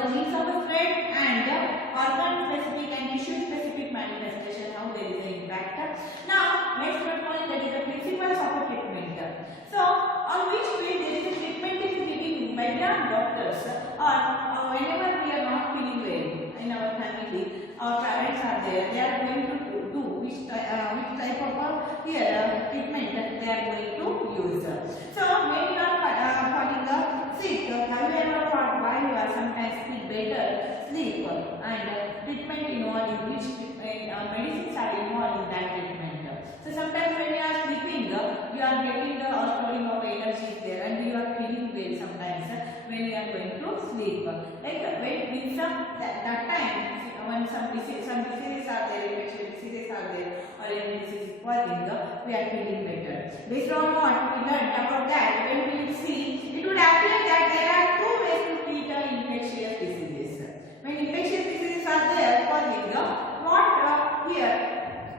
the means of spread and the organ specific and tissue specific manifestation, how there is an impact. Now next point, that is the principles of a treatment. So on which field there is a treatment is given by the doctors, or whenever we are not feeling well in our family, our parents are there, they are going to do which type of treatment that they are going to use. So when you are falling sick, have you ever thought why you are sometimes feel better, sleep, and treatment involved in which medicines are involved in that treatment. So sometimes when you are sleeping, you are getting the storing of energy there, and you are feeling well sometimes when you are going to sleep. Like when that time when some diseases are there, infectious diseases are there, or any disease is causing, we are feeling better. Based on what we learned about that, when we will see, it would appear that there are two ways to treat infectious diseases. When infectious diseases are there causing, what here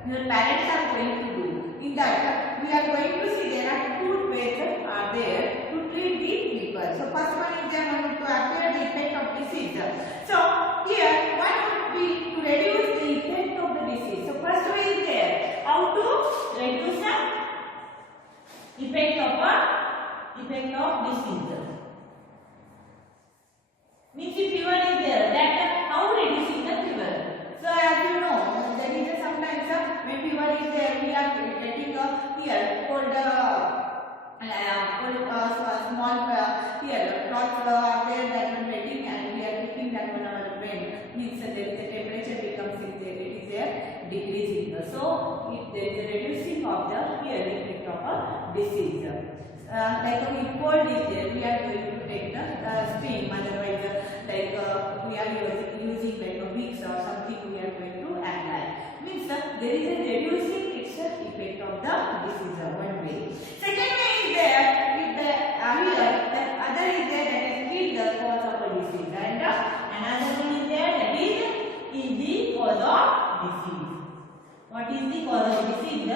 your parents are going to do, in that we are going to see there are two ways are there to treat the people. So first one is they want to appear the effect of disease. So here one would be to reduce the effect of the disease. So first way is there, how to reduce the effect of disease. Means if fever is there, that how reducing the fever. So as you know, there is sometimes when fever is there, we are getting here cold small here clots are there that are wetting, and we are taking that on our brain. Means there is a temperature becomes it is there decreasing. So if there is a reducing of the here effect of a disease. Like if cold is there, we are going to take the steam. Otherwise, like we are using like a Vicks or something, we are going to apply. Means there is a reducing its effect of the disease. One way. Second way is there, if the here the other is there, that is kill the cause of a disease, and another one is there, that is the cause of disease. What is the cause of disease?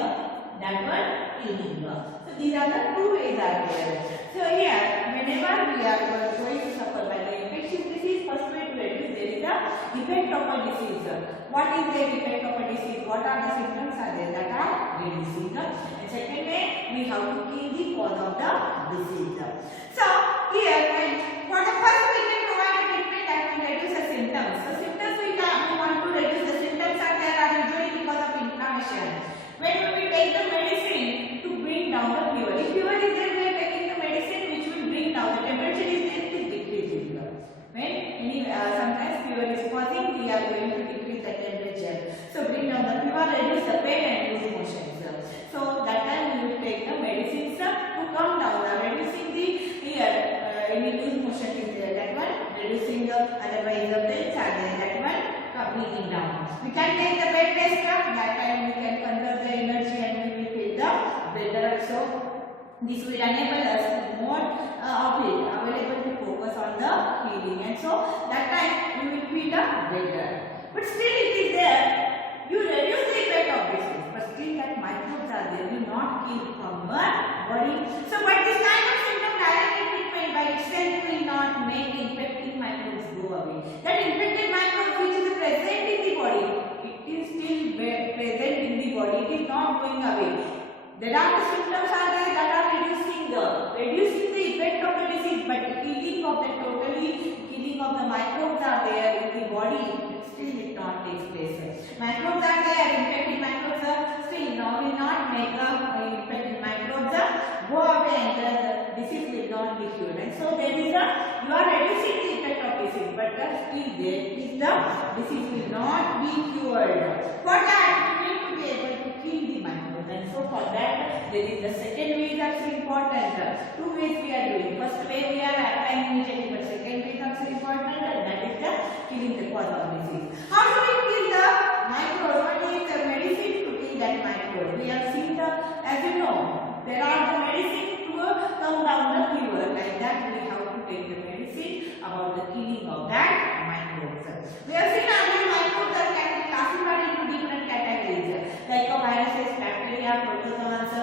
That one killing. So these are the two ways are there. So here, whenever we are going to suffer by the infectious disease, first way to reduce there is the effect of a disease. What is the effect of a disease? What are the symptoms are there that are reducing? And second way, we have to kill the cause of the disease. So here, for the first we can provide a treatment that will reduce the symptoms. So symptoms we want to reduce the symptoms are there are usually because of inflammation. When we take the medicine to bring down the fever, if fever is there, we are taking the medicine which will bring down the temperature is there, it is decreasing. When sometimes fever is causing, we are going to decrease the temperature. So bring down the fever, reduce the pain and loose motions. So that time we will take the medicines to come down, reducing the here any loose motion is there. That one reducing the otherwise the pains are there. That one bringing down. We can take the bed rest. That time we can conserve the energy and we will feel the better. So this will enable us to more of it available to focus on the healing, and so that time we will feel better. But still it is there. You reduce the effect of disease, but still that microbes are there. You not kill from the body. So but this kind of symptom directly treatment by itself will not make infecting microbes go away. That infected microbes which is present in the body, it is still present in the body. It is not going away. There are the symptoms are there that are reducing the effect of the disease, but killing of the microbes are there in the body. Still it not takes place. Microbes are there, infected microbes still now will not make infected microbes go away, and the disease will not be cured. And so there is you are reducing the effect of disease, but still there is the disease will not be cured. For that you need to be able to kill the microbes, and so for that there is the second way that's important. Two ways we are doing. First way we are applying immediately, but second way is also important, and that is the killing the cause of disease. How do we kill the microbes? What is the medicine to kill that microbe? We have seen as you know, there are the medicine to come down the fever. Like that we have to take the medicine about the killing of that microbes. We have seen other microbes that can be classified into different categories, like viruses, bacteria, protozoans,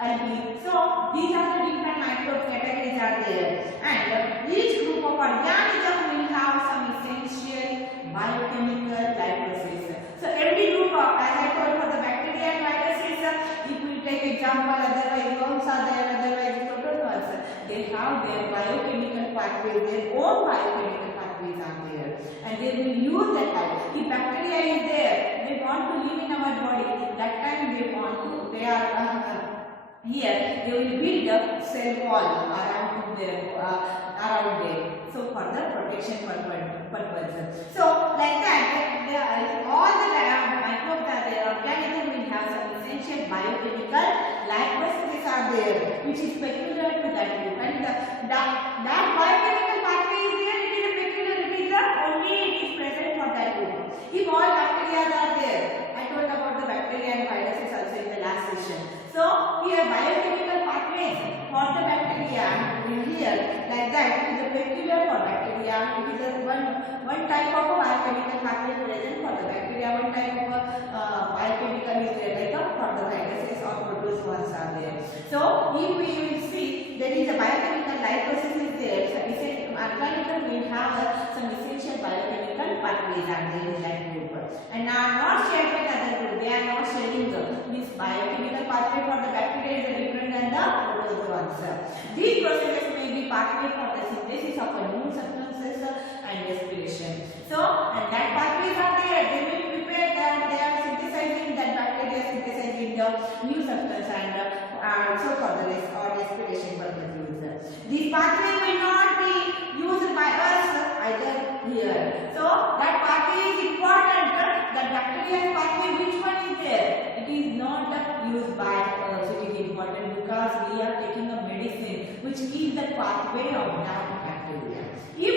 algae. So these are the different microbe categories are there, and each group of organism will have some essential as I told for the bacteria and viruses, if we take example, otherwise worms are there, otherwise protozoans, they have their biochemical pathways, their own biochemical pathways are there, and they will use that time. If bacteria is there, they want to live in our body. That time they want to, they are here. They will build a cell wall around their around them. So for the protection purpose. So like that, all the microbes are there. Organism will have some essential biochemical lipases are there, which is peculiar to that group. And that biochemical pathway is there. It is a peculiar. It is only it is present for that group. If all bacteria are there, I told about the bacteria and viruses also in the last session. So here biochemical pathways for the bacteria here like that. It is a peculiar for bacteria. It is a one type of a biochemical pathway present for the bacteria. One type of a biochemical is there like for the viruses or protozoans are there. So if we will see there is a biochemical lipases is there. So organism will have some essential biochemical pathways are there in that group, and are not shared with other group. They are not sharing this biochemical pathway for the bacteria is different than the protozoans. These processes may be pathway for the synthesis of a new substances and respiration. So, and that pathways are there. They will prepare that they are synthesizing that bacteria synthesizing the new substance and also for the respiration purposes. This pathway will not be used by us either here. So that pathway is important. The bacterial pathway, which one is there? It is not used by us. It is important because we are taking a medicine which is the pathway of that bacteria. If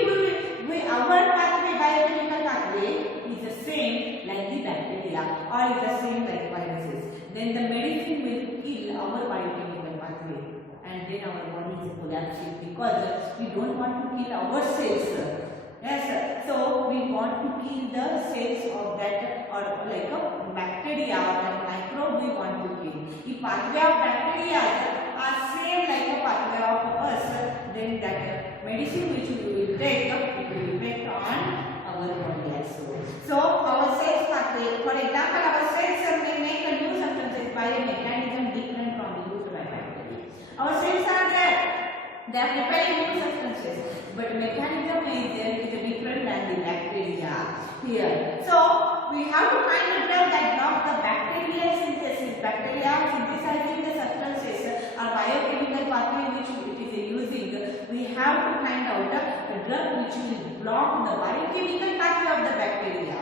our pathway, biochemical pathway is the same like the bacteria or is the same like viruses, then the medicine will kill our biochemical pathway, and then our body is collapsing because we don't want to kill our cells. Yes, so we want to kill the cells of that or like a bacteria or a microbe we want to kill. If pathway of bacteria are same like a pathway of us, then that medicine which we will take, it will effect on our body also. So our cells pathway, for example, our cells may make a new substances by a mechanism different from used by bacteria. Our cells are there. They are preparing new substances, but mechanism is there which is different than the bacteria here. So we have to find a drug that blocks the bacterial synthesis. Bacteria synthesizing the substances or biochemical pathway which it is using. We have to find out a drug which will block the biochemical pathway of the bacteria,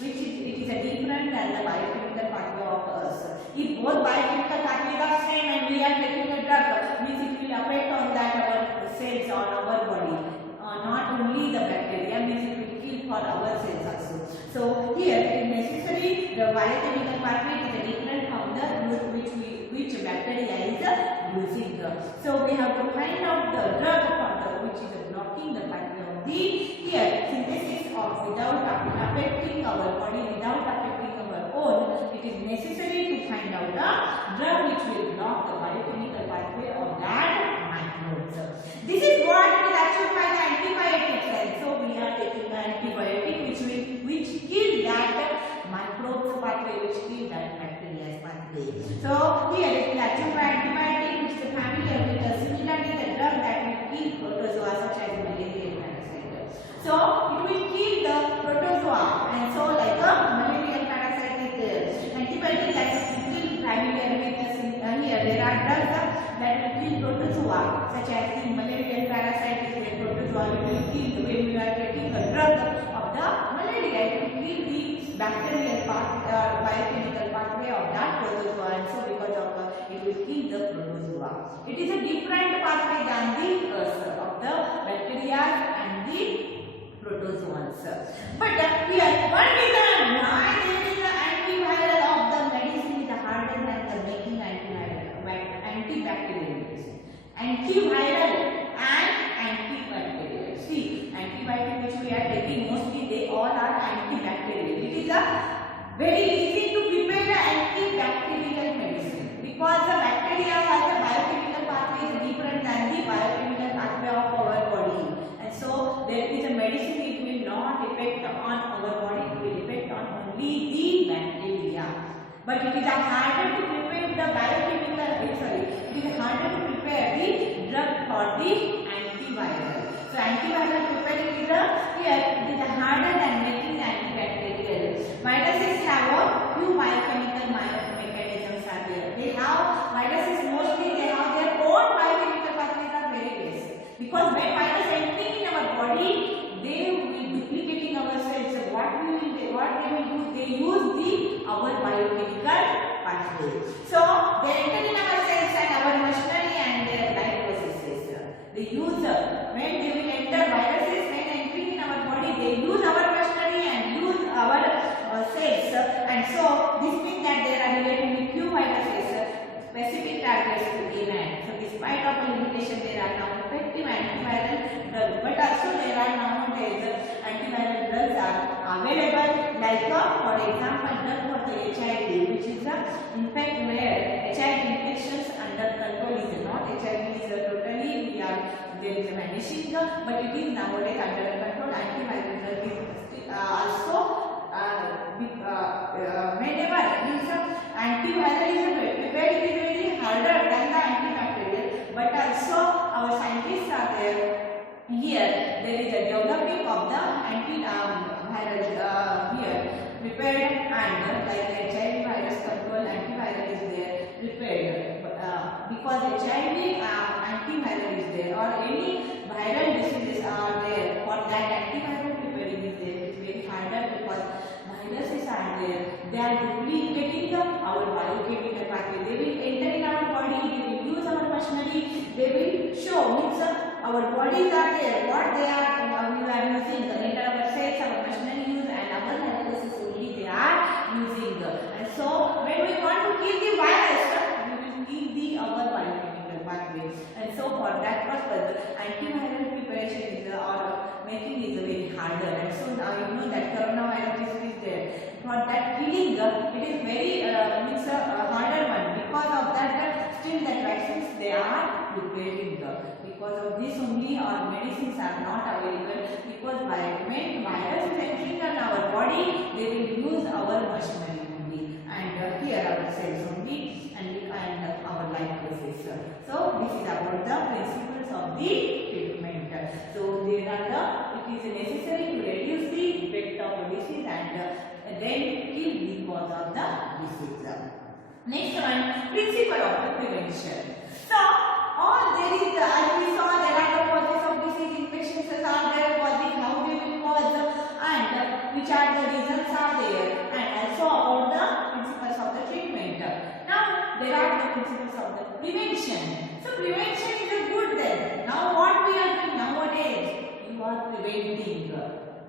which it is a different than the biochemical pathway of us. If both biochemical pathways are same and we are taking a drug, means it will affect on that our cells on our body. Not only the bacteria, means it will kill for our cells also. So here it is necessary the biochemical pathway is different from the which bacteria is using. So we have to find out the drug for the which is blocking the pathway of the here synthesis of without affecting our body, without affecting our own. It is necessary to find out the drug which will block the biochemical pathway of that microbes. This is what is achieved by the antibiotics, and so we are taking the antibiotic which kill that microbes pathway, which kill that bacteria's pathway. So here it is achieved by antibiotic which is the family of the similarly the drug that will kill protozoa such as malaria parasite. So it will kill the protozoa, and so like a malaria parasite is there. Antibiotic that will kill familiar with the here there are drugs that will kill protozoa such as the malaria parasite is there. Protozoa will kill when we are taking a drug of the malaria, it will kill the bacterial biochemical pathway of that protozoa, and so because of it will kill the protozoa. It is a different pathway than the of the bacteria and the protozoans. But here one reason why there is an antiviral of the medicine is harder than the making antibacterial medicine. Antiviral and antibacterial. See, antibiotic which we are taking mostly they all are antibacterial. It is a very easy to prepare the antibacterial medicine because the bacteria has a biochemical pathway is different than the biochemical pathway of our body, and so there is a medicine it will not affect on our body, it will affect on only the bacteria. but it is harder to prepare the biochemical, it is harder to prepare the drug for the antiviral. So antiviral preparing is here, it is harder than making antibacterial. Viruses have a few biochemical mechanisms are there. They have, viruses mostly they have their own biochemical pathways are very less. Because when virus entering in our body, they will be duplicating our cells. So what they will do, they use our biochemical pathway. So they enter in our cells and our machinery and their life processes. They use, when they will enter viruses, when entering in our body, they use our machinery and use our cells. And so this means that they are related with few viruses, specific targets to demand. So despite of the limitation, there are now effective antiviral drugs, but also there are nowadays antiviral drugs are available, like for example drug for the HIV, which is in fact where HIV infections under control is not, HIV is totally there is a vanishing, but it is nowadays under control. Antiviral drug is also whenever means antiviral is prepared, it is very harder than the antibacterial, but also our scientists are there. Here there is a developing of the antiviral here prepared, and like HIV virus control antiviral is there prepared, because HIV antiviral is there, or any viral diseases are there, for that antiviral preparing is there. It is very harder because viruses are there, they are duplicating our biochemical pathway. They will enter in our body, they will use our machinery, they will show, means our bodies are there, what they are, we are using, enter our cells, our machinery use, and our viruses only they are using. And so when we want to kill the virus, we will kill our biochemical pathway. And so for that purpose, antiviral preparation is or making is very harder. And so now you know that coronavirus is there. For that killing, it is very means a harder one. Because of that, still the vaccines they are preparing. Because of this only, our medicines are not available. Because when virus is entering on our body, they will use our machinery only, and here our cells only, and our life process. So this is about the principles of the treatment. So there are it is necessary to reduce the effect of the disease and then kill the cause of the disease. Next one, principle of the prevention. So all there is, as we saw, there are the causes of disease, infections are there, causing how they will cause, and which are the reasons are there, and also about the principles of the treatment. Now there are the principles of the prevention. So prevention is a good then. Now what we are doing nowadays, you are preventing.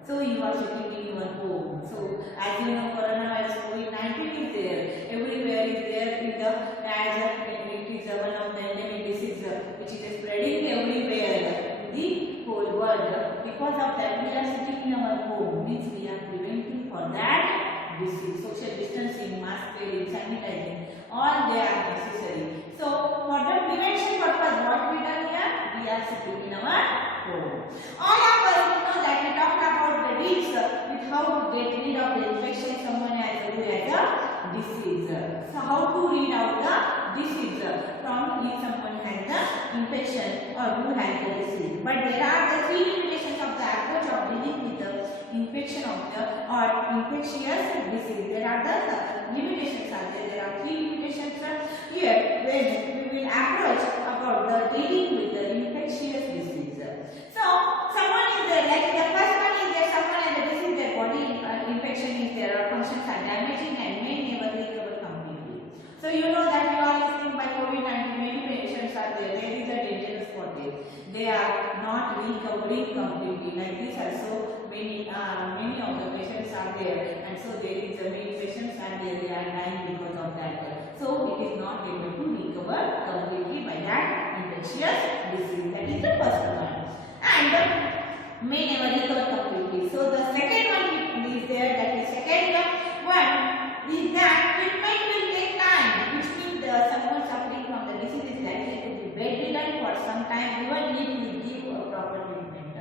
So you are sitting in your home. So as you know, coronavirus COVID-19 is there. Everywhere is there with the as it is one of the endemic disease which is spreading everywhere in the whole world. Because of that, we are sitting in our home. Means we are preventing for that disease. Social distancing, mask wearing, sanitizing, all they are necessary. So for the prevention purpose, what we done here? We are sitting in our home. All of us know that we talked about the risks with how to get rid of the infection someone has a disease. So how to read out the disease from if someone has the infection or who has the disease. But there are the three limitations of the approach of dealing with the infection of the or infectious disease. There are the limitations are there. There are three limitations here when we will approach about the dealing with the infectious disease. So someone is there, like the first one is there, someone has a disease, their body infection is there, or functions are damaging and may never recover completely. So you know that you are listening by COVID-19, many patients are there. There is a dangerous for them. They are not recovering completely. Like this also, many of the patients are there, and so there is many patients are there. They are dying because of that. So it is not able to recover completely by that infectious disease. That is the first one. And may never recover completely. So the second one is there, that is second one is that treatment will take time, which means someone suffering from the disease is likely to be bedridden for some time, even needing to give a proper treatment.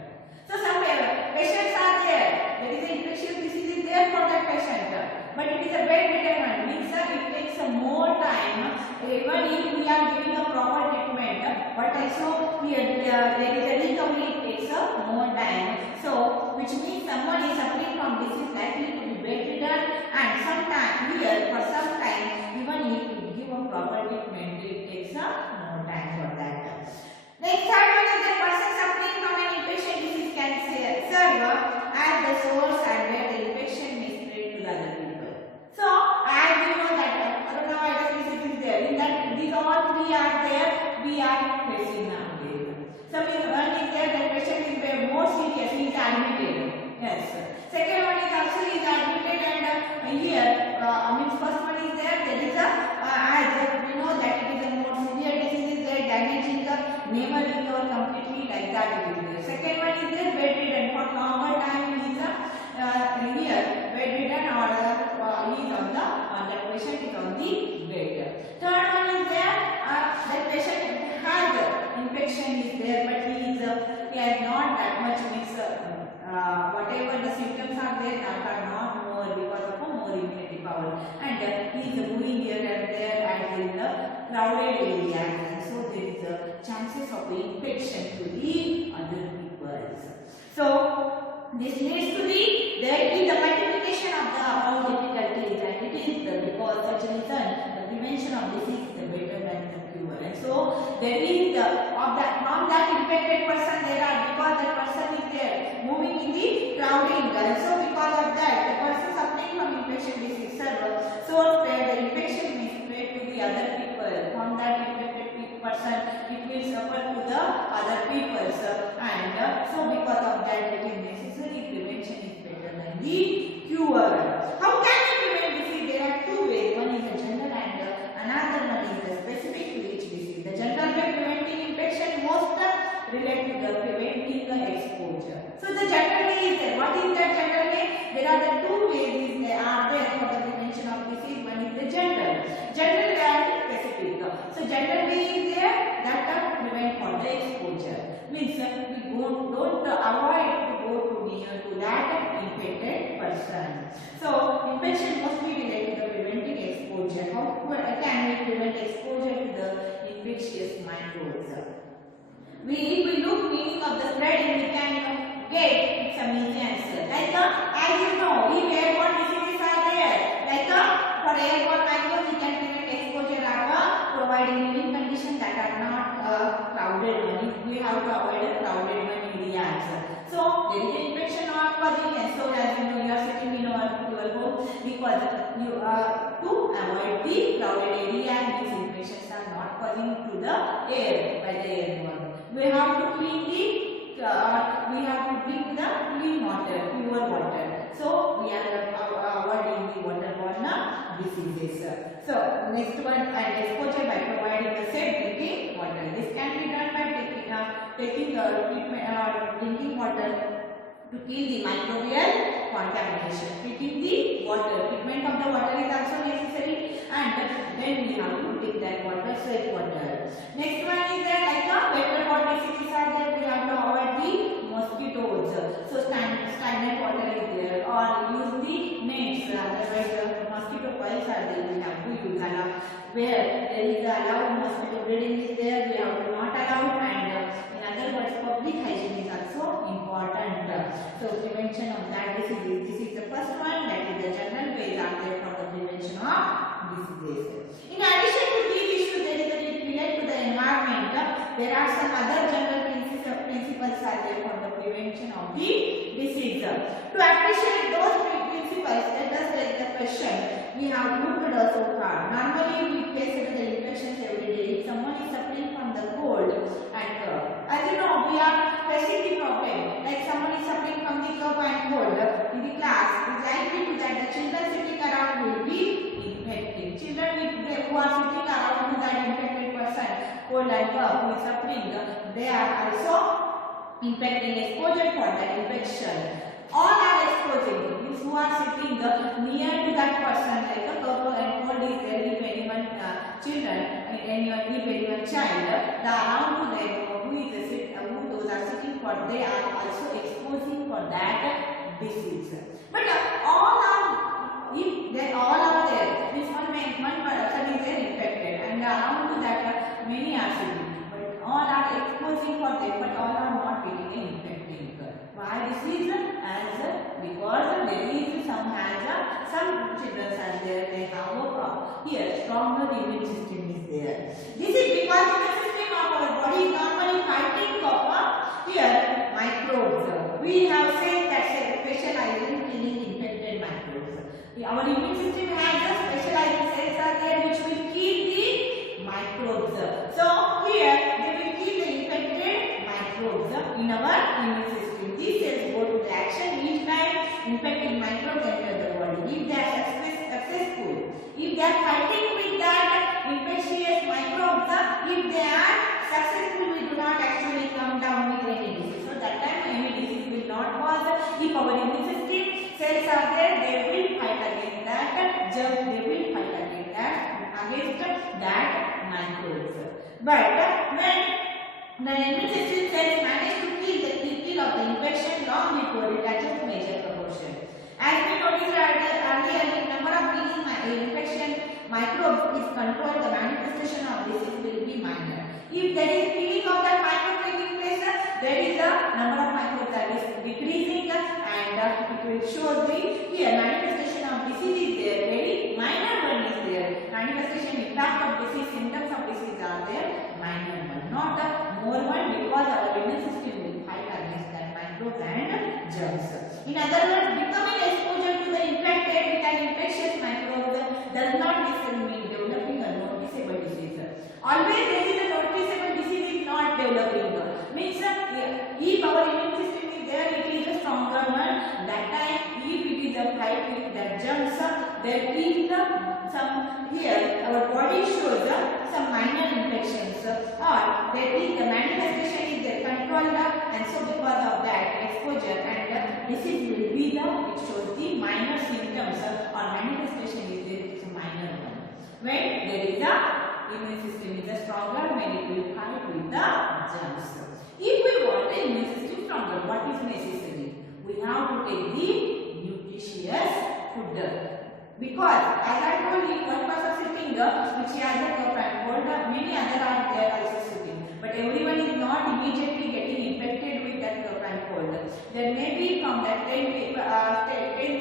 So some patients are there is an infectious disease is there for that patient, but it is a bedridden one, means if more time, even if we are giving a proper treatment, but also here there is a recovery, it takes more time. So which means someone is suffering from this is likely to be bedridden, and sometimes here for some time even if you give a proper treatment, it takes more time for that. Next third one is that person suffering from an infection disease can serve as the source and where the infection may spread to the other people. So as you know that coronavirus disease is there, in that these all three are there, we are facing nowadays. So one is there, the patient is more serious, he is admitted. Yes. Second one is also is admitted, and here means first one is there is a as we know that it is a more severe disease is there, damaging the never recover completely, like that it is there. Second one is there bedridden for longer time, he is here bedridden, or he is on the patient is on the bed. Third one is there the patient has infection is there, but he has not that much mix whatever the symptoms are there that are not more because of a more immunity power, and he is moving here and there and in the crowded area, and so there is a chances of the infection to the other people. So this needs to be there is the multiplication of the all difficulties, and it is because such reason the prevention of disease is better than the cure, and so there is the of that from that infected person there are, because that person is there moving in the crowding, and so because of that the person suffering from infection disease so where the infection may spread to the other people, from that infected person it will suffer to the other people, and so because of that it is necessary prevention is better than the cure. How can we prevent disease? There are two ways, one is the general and another one is the specific to each disease. The general way preventing infection most relate to the preventing the exposure. So the general way is there. What is that general way? There are the two ways they are there for the prevention of disease. One is the general and specific. So general way is there that prevent for the exposure. Means we don't avoid to go too near to that infected person. So infection must be related to the preventing exposure. How can we prevent exposure to the infectious microbes? If we look meaning of the spreading, we can get some easy answer. Like as you know, if airborne diseases are there, like for airborne microbes, we can prevent exposure by providing living conditions that are not crowded one. We have to avoid a crowded one areas. So there is an infection not causing, and so as you know, you are sitting in your home because you to avoid the crowded area, and these infections are not causing to the air by the airborne. We have to clean the clean water, pure water. So we are avoiding the waterborne diseases. So next one, and exposure by providing the safe drinking water. This can be done by taking drinking water to kill the microbial contamination. Treating the water, treatment of the water is also necessary, and then we have to take that water, safe water. Next one is there like vector-borne diseases are there. We have to avoid the mosquitoes. So stagnant water is there, or use the nets. Otherwise, mosquito coils are there. We have to use where there is allowed mosquito breeding is there. We have to not allow, and in other words, public hygiene is also important. So prevention of that disease. This is the first one. That is the general ways are there for the prevention of diseases. In addition to these issues, there is a relate to the environment. There are some other general principles are there for the prevention of the disease. To appreciate those principles, let us take the question we have looked at so far. Normally, we face the infections every day. If someone is suffering from the cold and cough, as you know, we are facing the problem. Like someone is suffering from the cough and cold in the class, it is likely to that the children sitting around will be infected. Children who are sitting around that infected person, cold and cough, who is suffering, they are also infecting, exposure for that infection. All are exposing. These who are sitting near to that person, like a cough and cold is there. If anyone children, if anyone child, the around to them who those are sitting for, they are also exposing for that disease. But all are, if they all are there, this one person many are sitting, but all are exposing for them, but all are not getting an infecting. Why this is? As because there is some children are there, they have a problem. Here stronger immune system is there. This is because the system of our body is normally fighting of here microbes. We have said that specialized in killing infected microbes. Our immune system has a specialized cells are there which will kill the microbes. So here they will kill the infected microbes in our immune system. These cells go to the action each time infected microbes enter the body. If they are successful, if they are fighting with that infectious microbes, if they are successful, we do not actually come down with any disease. So that time any disease will not cause. If our immune system cells are there, they will fight against that germ, they will fight against that microbes. But when the immune system cells manage to kill of the infection long before it achieved major proportion. As we noticed earlier, the number of killing infection microbes is controlled, the manifestation of disease will be minor. If there is killing of that microbe taking place, there is a number of microbes that is decreasing and it will show the here manifestation of disease is there, very minor one is there. Manifestation impact of disease, symptoms of disease are there, minor one, not a more one, because our immune system will fight against that microbes and germs. In other words, becoming exposure to the infected with an infectious microbe does not necessarily mean developing a noticeable disease. Always there is a noticeable disease is not developing. Means if our immune system is there, it is a stronger one. That time if it is a fight with that germs, there is some here our body shows some minor infections or there is the manifestation is there controlled and so because of that exposure and disease will be it shows the minor symptoms or manifestation is there, it is a minor one. When there is a immune system is stronger, when it will fight with the germs. If we want the immune system stronger, what is necessary? We have to take the nutritious food. Because as I told you, one person sitting which has a cough and cold, many other are there also sitting. But everyone is not immediately getting infected with that cough and cold. There may be from that 10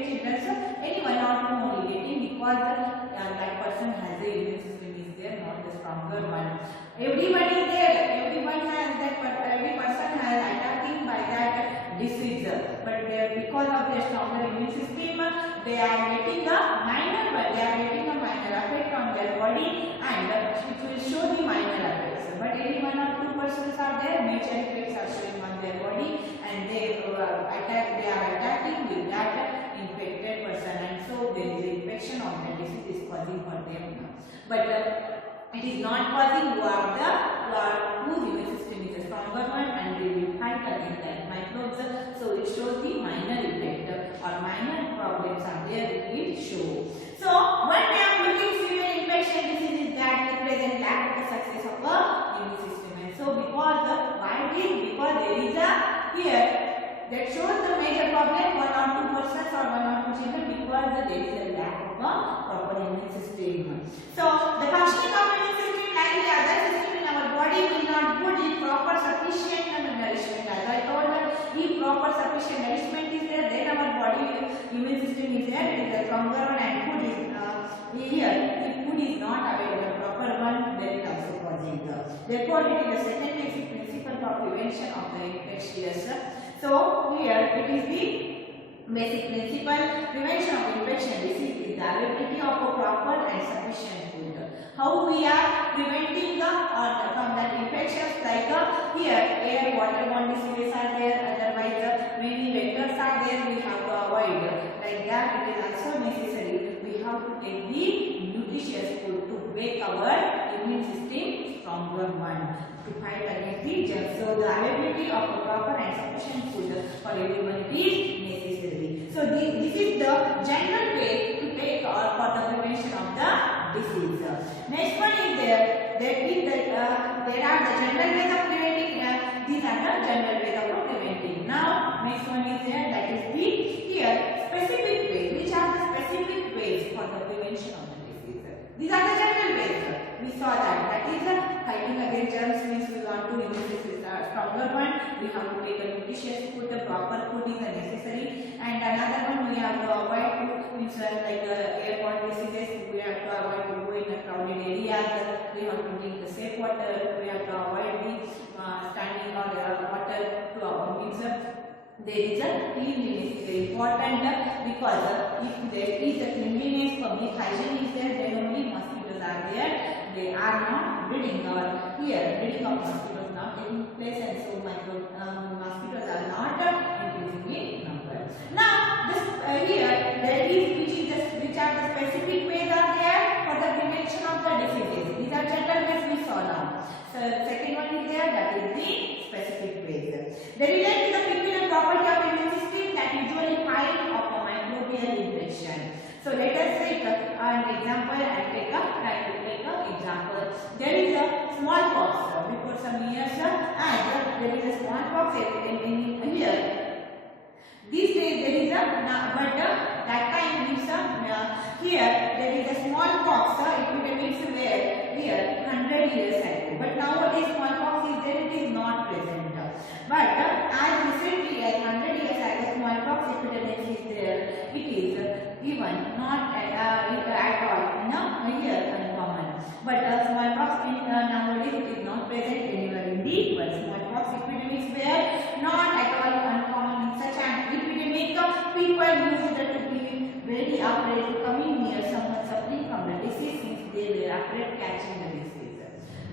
children, anyone or two only getting because that person has a immune system is there, not the stronger one. Everyone is there, everyone has that, but every person has attacking by that disease. But because of their stronger immune system, they are getting a minor effect on their body and it will show the minor effects. But any one or two persons are there, major effects are showing on their body and they are attacking with that infected person and so there is an infection of the disease is causing for them. But it is not causing whose immune system is a stronger one and they will fight against that microbes. So it shows the minor effect or minor problems are there, it will show. So one way of looking severe infection disease is that it presents lack of the success of the immune system. And so because why it is? Because there is a here that shows the major problem, one or two persons or one or two children, because there is a lack of a proper immune system. So the functioning of immune system like the other system in our body will not good if proper sufficient nourishment. As I told you, if proper sufficient nourishment is there, then our body immune system is there, it is a stronger one and food is here. If food is not available, proper one, then it also causing the. Therefore, it is the second basic principle for prevention of the infectious. So here it is the basic principle prevention of infection disease is the availability of a proper and sufficient food. How we are preventing from that infections like here air waterborne diseases are there, otherwise many vectors are there we have to avoid. Like that it is also necessary we have to take the nutritious food to make our immune system stronger one to fight against the germs. So the availability of a proper and sufficient food for everyone is necessary. So this is the general way to take for the prevention of the disease. Next one is there are the general ways of preventing. These are the general ways of preventing. Now next one is there, that is the here specific ways. Which are the specific ways for the prevention of the disease? These are the general ways. We saw that is fighting against stronger one, we have to take a nutritious food, the proper food is necessary. And another one, we have to avoid to like airborne diseases. We have to avoid to go in a crowded areas. We have to drink the safe water. We have to avoid the standing on the water to our means. There is a cleanliness is very important because if there is a cleanliness, public hygiene is there, then only mosquitoes are there. They are not breeding, or here breeding of mosquitoes not taking place, and so mosquitoes are not increasing in number. Now this here there is which are the specific ways are there for the prevention of the diseases. These are general ways we saw now. So second one is there, that is the specific ways. They relate to the peculiar property of immune system that usually fight of a microbial infection. So let us take an example and try to take an example. There is a smallpox before some years, and there is a smallpox epidemic here. These days there is a but that time means here there is a smallpox epidemics where here 100 years ago. But nowadays smallpox is there, it is not present. But as recently as 100 years ago, smallpox epidemic is there. It is even not at all here uncommon. But smallpox nowadays it is not present anywhere in the world. Smallpox epidemics were not at all uncommon. In such an epidemic, people used to be very afraid to coming near someone suffering from the disease since they were afraid catching the disease.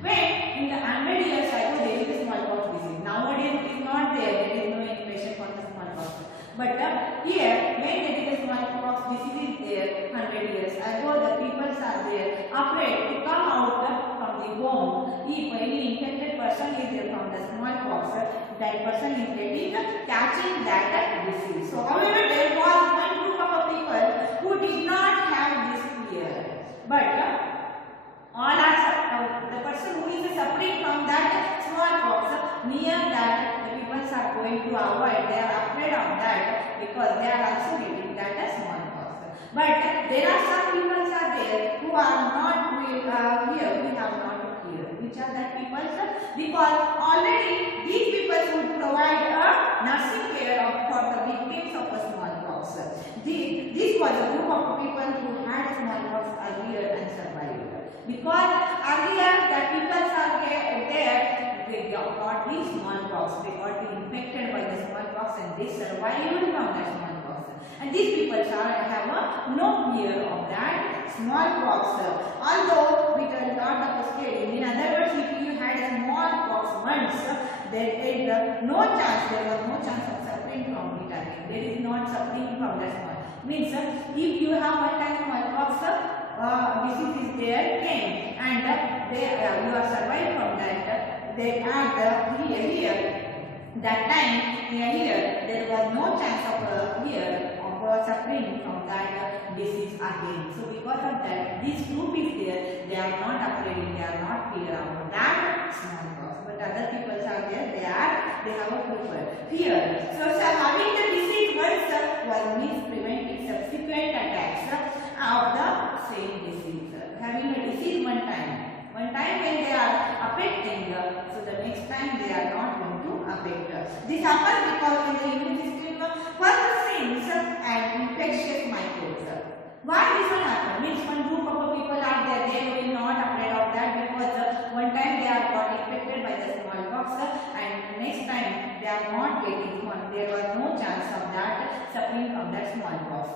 When in the 100 years ago there is a smallpox disease. Nowadays it is not there. There is no infection for the smallpox. But here when there is a smallpox disease is there 100 years ago, the people are there afraid to come out from the home. If any infected person is there from the smallpox, that person is getting catching that disease. So however there was one group of people who did not have this fear. But all are the person who is suffering from that smallpox, near that the people are going to avoid. They are afraid of that because they are also getting that smallpox. But there are some people are there who are not here. We have not here. Which are that people? Because already these people would provide a nursing care for the victims of a smallpox. This was a group of people who had smallpox earlier and survived. Because earlier the people are there, they got the smallpox, they got infected by the smallpox and they survived from the smallpox. And these people have no fear of that smallpox. Although with a lot of scaling, in other words, if you had a smallpox once, there was no chance of suffering from it again. There is not suffering from that smallpox. Means if you have one time smallpox, disease is there came and you are survived from that. They add here that time here there was no chance of suffering from that disease again. So because of that, this group is there. They are not afraid. They are not fear of that smallpox. But other people are there. They have a fear. So having the disease once means preventing subsequent attacks of the same disease. Having a disease one time when they are affecting, so the next time they are not going to affect. This happens because when the immune system first sings and infectious microbes. Why this one happen? Means one group of people are there, they will not afraid of that because one time they are got infected by the smallpox and next time they are not getting one. There was no chance of that suffering from that smallpox.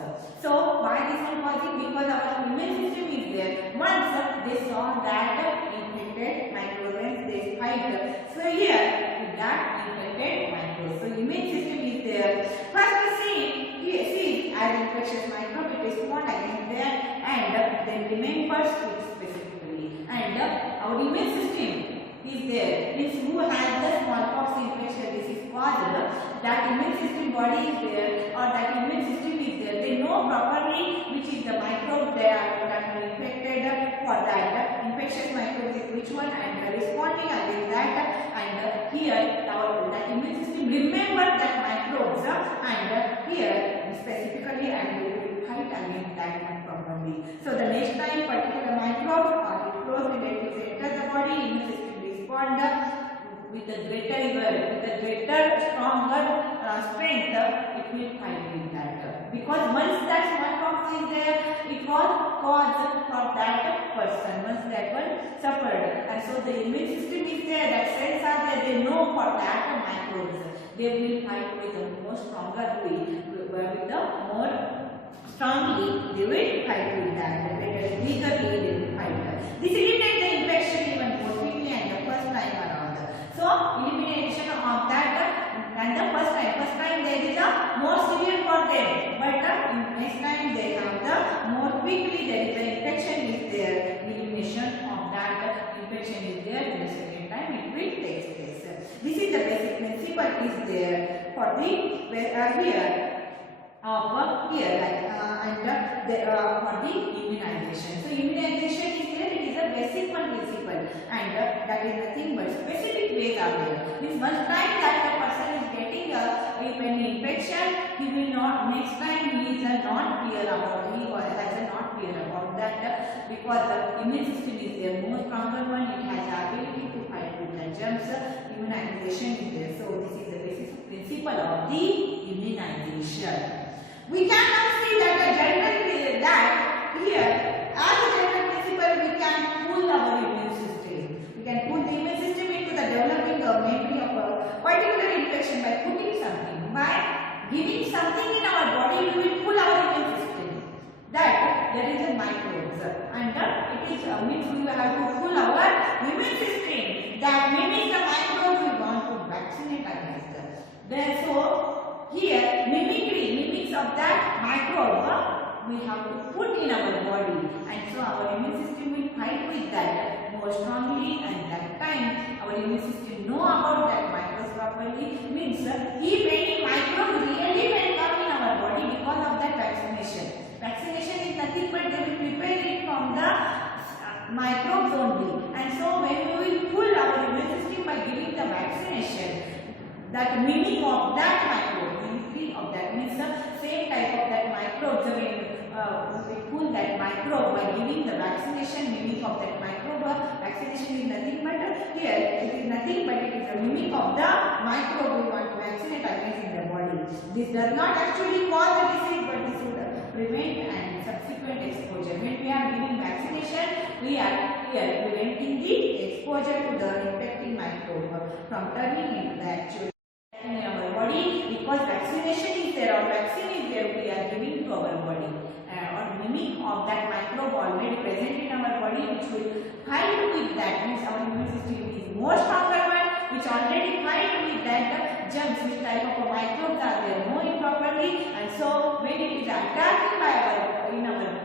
So why this one causing? Because our immune system is there. Once they saw that infected microbes, they fight. So here with that infected microbes. So immune system is there. First see as infectious microbe, it is not against there and then remembers it specifically. And our immune system is there. Means who has the smallpox infection, this is caused, that immune system body is there or that immune system is there. They know properly which is the microbe that are infected for that infectious microbe is which one and responding against that and here that immune system remember that microbes and here specifically and we will fight against that microbe only. So the next time particular microbe or its close relatives enter the body, immune system respond with a greater stronger strength, it will fight with that. Because once that smallpox is there, it was caused for that person. Once that one suffered, and so the immune system is there. That cells are there. They know for that microbes. They will fight with the more stronger way, with the more strongly. They will fight with that. Legally they will fight. This eliminates the infection even more quickly and the first time around. So elimination of that and the first time there is a more severe for them, but next time they have the more quickly there is the infection is there. Elimination of that infection is there. In the second time it will take place. This is the basic principle is there for the here of here like for the immunization. So immunization is there. It is a basic one principle, and that is nothing but specific ways are there. Means one time that the person is getting any infection, he will not next time he is not fear about that because the immune system is there, more stronger one. It has the ability to fight with the germs. Immunization is there. So this is the basic principle of the immunization. We can now see that the general that here as a general principle we can pull our immune system. We can pull the immune system into the developing memory of a particular infection by putting something. By giving something in our body, we will pull our immune system. That there is a microbes, and it is means we have to pull our immune system that mimics the microbes we want to vaccinate against. Therefore, here mimics of that microbe we have to put in our body, and so our immune system will fight with that more strongly, and that time our immune system know about that microbes properly. Means if any microbe really will come in our body because of that vaccination. Vaccination is nothing but they will prepare it from the microbes only, and so when we will pull our immune system by giving the vaccination, that mimic of that microbe, mimicry of that means the same type of that microbe. So when we pull that microbe by giving the vaccination, mimic of that microbe. Vaccination is nothing but here it is nothing but it is a mimic of the microbe we want to vaccinate against in the body. This does not actually cause the disease, but this would prevent and subsequent exposure. When we are giving vaccination, we are here preventing the exposure to the infecting microbe from turning into the actual in our body, because vaccination is there or vaccine is there, we are giving to our body or mimic of that microbe already present in our body, which will fight with that. Means our immune system is more stronger one, which already fight with that germs, which type of microbes are there more improperly, and so when it is attacking by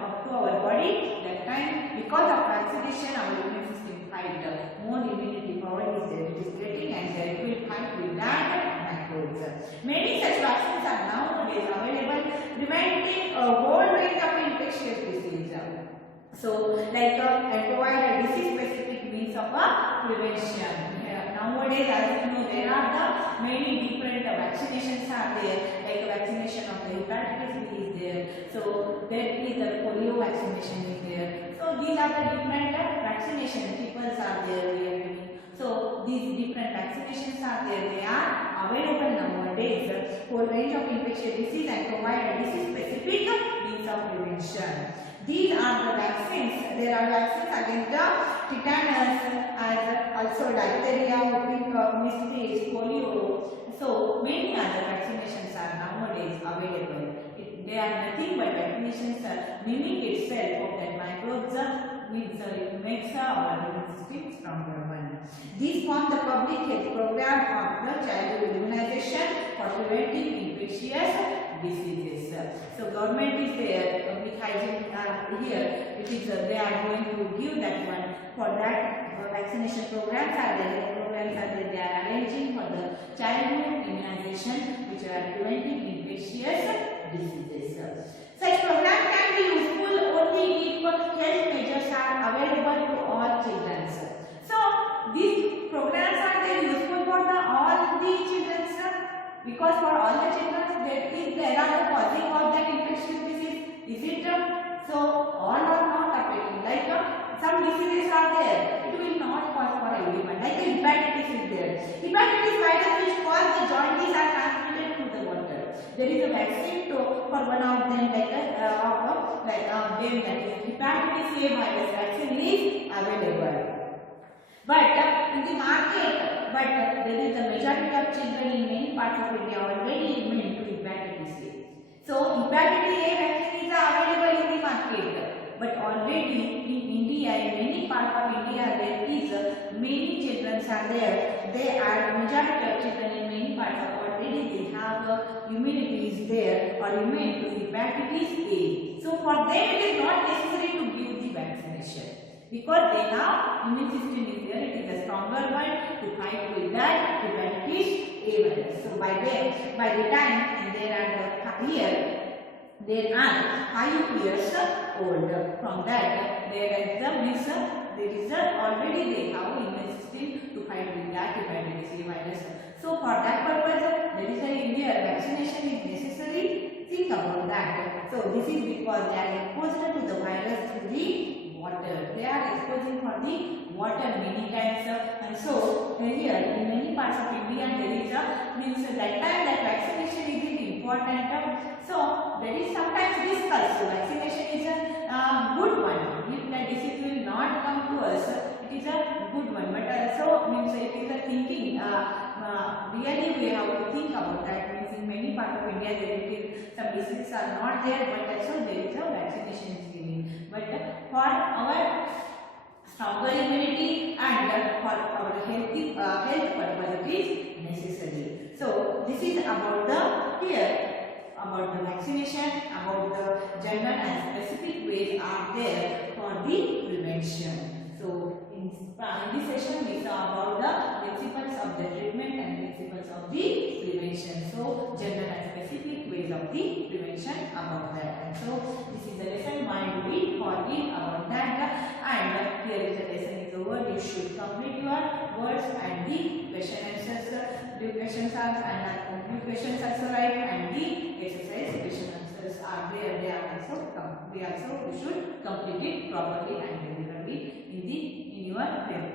up to our body, that time because of vaccination our immune system fight more immunity power is there. It is getting and it will fight with that microbes. Many such vaccines are nowadays available preventing a whole range of infectious disease. So like and provide a disease specific means of prevention. Nowadays, as you know, there are the many different vaccinations are there, like vaccination of the hepatitis B is there. So there is the polio vaccination is there. So these are the different vaccination people are there. We are giving. So these different vaccinations are there. They are available nowadays for range of infectious disease and provide a disease specific means of prevention. These are the vaccines. There are vaccines against the tetanus, as also diphtheria, whooping cough, measles, polio. So many other vaccinations are nowadays available. They are nothing but vaccinations mimic itself of that microbes, which it makes our immune system stronger one. These form the public health program of the childhood immunization for preventing infectious diseases. So government is there, public hygiene here. It is they are going to give that one for that vaccination programs are there. Programs are there. They are arranging for the childhood immunization, which are preventing infectious diseases. Such programs can be useful only if health measures are available to all children. So these programs are very useful for all the children, because for all the children there are the causing of that infectious disease. Is it so all are not affected? Like some diseases are there, it will not cause for everyone. Like hepatitis is there. Hepatitis virus which cause the jaundice are transmitted through the water. There is a vaccine for one of them, that is hepatitis A virus vaccine is available. But in the market, there is a majority of children in many parts of India already immune to hepatitis A. So hepatitis A vaccine is available in the market. But already in India, in many parts of India, there is many children are there. They are majority of children in many parts of already they have immunity is there or immune to hepatitis A. So for them it is not necessary to give the vaccination because they have immune system is there. It is a stronger one to fight with that hepatitis A virus. So by the time they are there are 5 years old. From that, there is already they have immune system to fight with that hepatitis A virus. So for that purpose, there is a India vaccination is necessary. Think about that. So this is because they are exposed to the virus through the water. They are exposing for the water many times, and so here in many parts of India there is a means that time that vaccination is important. So there is sometimes risk also. Vaccination is a good one. If the disease will not come to us, it is a good one. But also means it is a thinking. Really we have to think about that. Means in many parts of India there is some diseases are not there, but also there is a vaccination is given. But for our stronger immunity and for our health purpose it is necessary. So this is about the vaccination, about the general and specific ways are there for the prevention. So in this session we saw about the principles of the treatment and principles of the prevention. So general and specific ways of the prevention about that. And so this is the lesson 1 we forgive about that. And here is the lesson is over. You should complete your words and the question answers. The questions are also right and the exercise question answers are there. They also you should complete it properly and regularly in your paper.